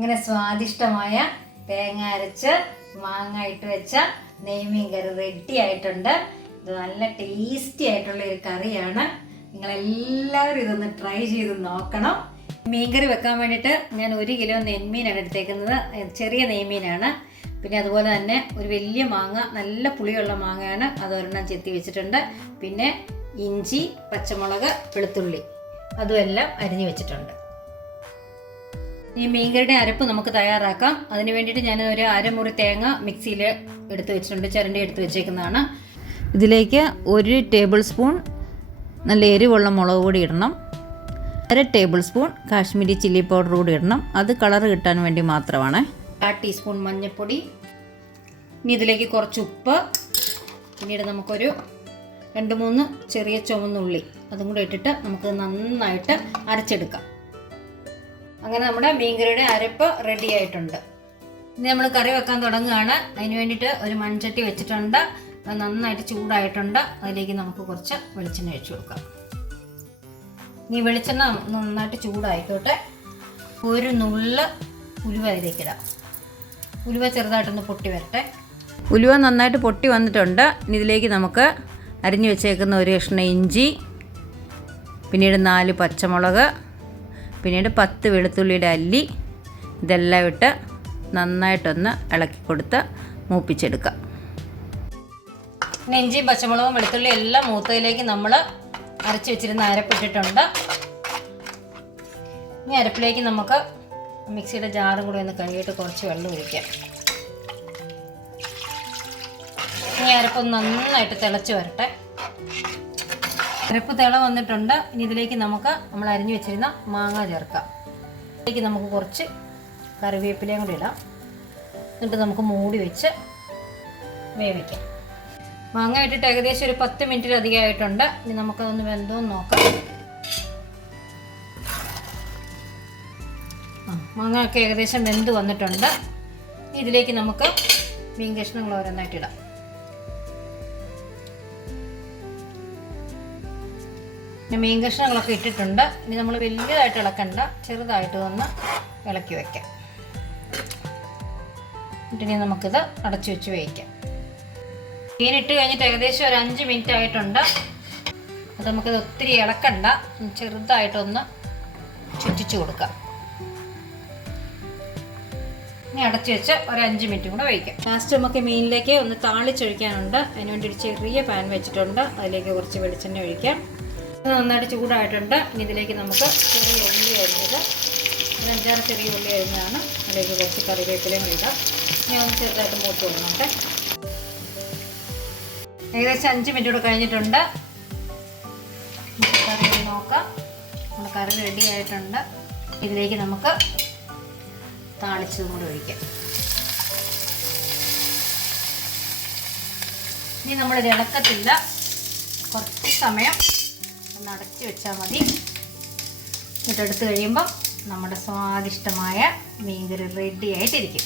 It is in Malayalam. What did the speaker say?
ഇങ്ങനെ സ്വാദിഷ്ടമായ തേങ്ങ അരച്ച് മാങ്ങ ഇട്ട് വെച്ച നെയ്മീൻ കറി റെഡി ആയിട്ടുണ്ട്. ഇത് നല്ല ടേസ്റ്റി ആയിട്ടുള്ള ഒരു കറിയാണ്. നിങ്ങൾ എല്ലാവരും ഇതൊന്ന് ട്രൈ ചെയ്ത് നോക്കണം. മീൻകറി വെക്കാൻ വേണ്ടിയിട്ട് ഞാൻ ഒരു കിലോ നെന്മീനാണ് എടുത്തേക്കുന്നത്. ചെറിയ നെയ്മീനാണ്. പിന്നെ അതുപോലെ തന്നെ ഒരു വലിയ മാങ്ങ നല്ല പുളിയുള്ള മാങ്ങയാണ് അത് ഒരെണ്ണം ചെത്തി വെച്ചിട്ടുണ്ട്. പിന്നെ ഇഞ്ചി പച്ചമുളക് വെളുത്തുള്ളി അതുമെല്ലാം അരിഞ്ഞു വെച്ചിട്ടുണ്ട്. ഈ മീൻകറിയുടെ അരപ്പ് നമുക്ക് തയ്യാറാക്കാം. അതിന് വേണ്ടിയിട്ട് ഞാൻ ഒരു അരമുറി തേങ്ങ മിക്സിയിൽ എടുത്ത് വെച്ചിട്ടുണ്ട്. ചിരണ്ടി എടുത്ത് വെച്ചേക്കുന്നതാണ്. ഇതിലേക്ക് ഒരു ടേബിൾ സ്പൂൺ നല്ല എരിവുള്ള മുളക് പൊടി ഇടണം. അര tablespoon Kashmiri chilli powder കൂടി ഇടണം. അത് കളർ കിട്ടാൻ വേണ്ടി മാത്രമാണ്. ആ ടീസ്പൂൺ മഞ്ഞൾപ്പൊടി ഇനി ഇതിലേക്ക് കുറച്ച് ഉപ്പ്. പിന്നീട് നമുക്കൊരു രണ്ട് മൂന്ന് ചെറിയ ചുവന്നുള്ളി. അതും കൂടെ ഇട്ടിട്ട് നമുക്ക് നന്നായിട്ട് അരച്ചെടുക്കാം. അങ്ങനെ നമ്മുടെ മീൻകറിയുടെ അരപ്പ് റെഡി ആയിട്ടുണ്ട്. ഇനി നമ്മൾ കറി വെക്കാൻ തുടങ്ങുകയാണ്. അതിന് വേണ്ടിയിട്ട് ഒരു മൺചട്ടി വെച്ചിട്ടുണ്ട്. അത് നന്നായിട്ട് ചൂടായിട്ടുണ്ട്. അതിലേക്ക് നമുക്ക് കുറച്ച് വെളിച്ചെണ്ണ ഒഴിച്ചു കൊടുക്കാം. ഇനി വെളിച്ചെണ്ണ നന്നായിട്ട് ചൂടായിക്കോട്ടെ. ഒരു നുള്ള് ഉലുവ അതിലേക്ക് ഇടാം. ഉലുവ ചെറുതായിട്ടൊന്ന് പൊട്ടി വരട്ടെ. ഉലുവ നന്നായിട്ട് പൊട്ടി വന്നിട്ടുണ്ട്. ഇതിലേക്ക് നമുക്ക് അരിഞ്ഞു വെച്ചേക്കുന്ന ഒരു കഷ്ണം ഇഞ്ചി പിന്നീട് നാല് പച്ചമുളക് പിന്നീട് പത്ത് വെളുത്തുള്ളിയുടെ അല്ലി ഇതെല്ലാം ഇട്ട് നന്നായിട്ടൊന്ന് ഇളക്കി കൊടുത്ത് മൂപ്പിച്ചെടുക്കാം. പിന്നെ ഇഞ്ചിയും പച്ചമുളകും വെളുത്തുള്ളി എല്ലാം മൂത്തതിലേക്ക് നമ്മൾ അരച്ച് വെച്ചിരുന്ന അരപ്പിട്ടിട്ടുണ്ട്. ഇനി അരപ്പിലേക്ക് നമുക്ക് മിക്സിയുടെ ജാറും കൂടി ഒന്ന് കഴുകിയിട്ട് കുറച്ച് വെള്ളം ഒഴിക്കാം. ഇനി അരപ്പൊന്ന് നന്നായിട്ട് തിളച്ച് വരട്ടെ. അരപ്പ് തിള വന്നിട്ടുണ്ട്. ഇനി ഇതിലേക്ക് നമുക്ക് നമ്മൾ അരിഞ്ഞു വെച്ചിരുന്ന മാങ്ങ ചേർക്കാം. ഇതിലേക്ക് നമുക്ക് കുറച്ച് കറിവേപ്പിലയും കൂടി ഇടാം. എന്നിട്ട് നമുക്ക് മൂടി വെച്ച് വേവിക്കാം. മാങ്ങ ഇട്ടിട്ട് ഏകദേശം ഒരു പത്ത് മിനിറ്റിലധികമായിട്ടുണ്ട് ഇനി നമുക്കതൊന്ന് വെന്തോന്ന് നോക്കാം. മാങ്ങ ഒക്കെ ഏകദേശം വെന്ത് വന്നിട്ടുണ്ട്. ഇതിലേക്ക് നമുക്ക് മീൻ കഷ്ണങ്ങൾ ഓരോന്നായിട്ട് ഇടാം. പിന്നെ മീൻ കഷ്ണങ്ങളൊക്കെ ഇട്ടിട്ടുണ്ട്. ഇനി നമ്മൾ വലിയതായിട്ട് ഇളക്കണ്ട. ചെറുതായിട്ട് ഒന്ന് ഇളക്കി വെക്കാം. എന്നിട്ടിനി നമുക്കിത് അടച്ചു വെച്ച് വേവിക്കാം. മീൻ ഇട്ട് കഴിഞ്ഞിട്ട് ഏകദേശം ഒരു അഞ്ച് മിനിറ്റ് ആയിട്ടുണ്ട്. അത് നമുക്കിത് ഒത്തിരി ഇളക്കണ്ട. ചെറുതായിട്ടൊന്ന് ചുറ്റിച്ചു കൊടുക്കാം. ഇനി അടച്ചു വെച്ച് ഒരു അഞ്ച് മിനിറ്റ് കൂടെ വയ്ക്കാം ലാസ്റ്റ് നമുക്ക് മീനിലേക്ക് ഒന്ന് താളിച്ചൊഴിക്കാനുണ്ട്. അതിനുവേണ്ടി ഒരു ചെറിയ പാൻ വെച്ചിട്ടുണ്ട്. അതിലേക്ക് കുറച്ച് വെളിച്ചെണ്ണ ഒഴിക്കാം. നന്നായിട്ട് ചൂടായിട്ടുണ്ട്. ഇനി ഇതിലേക്ക് നമുക്ക് ചെറിയ ഉള്ളി അരിഞ്ഞത്. അഞ്ചാറ് ചെറിയ ഉള്ളി അരിഞ്ഞതാണ്. അതിലേക്ക് കുറച്ച് കറിവേപ്പിലയും ഇടാം. ഇനി ഒന്ന് ചെറുതായിട്ട് മൂത്ത് കൊടുക്കട്ടെ. ഏകദേശം അഞ്ച് മിനിറ്റ് കൂടെ കഴിഞ്ഞിട്ടുണ്ട്. കറി നോക്കാം. നമ്മുടെ കറി റെഡി ആയിട്ടുണ്ട്. ഇതിലേക്ക് നമുക്ക് താളിച്ചതും കൂടി ഒഴിക്കാം. ഇനി നമ്മൾ ഇളക്കത്തില്ല. കുറച്ച് സമയം ഒന്ന് അടച്ചു വെച്ചാൽ മതി. എന്നിട്ട് എടുത്തു കഴിയുമ്പം നമ്മുടെ സ്വാദിഷ്ടമായ മീൻകറി റെഡി ആയിട്ടിരിക്കും.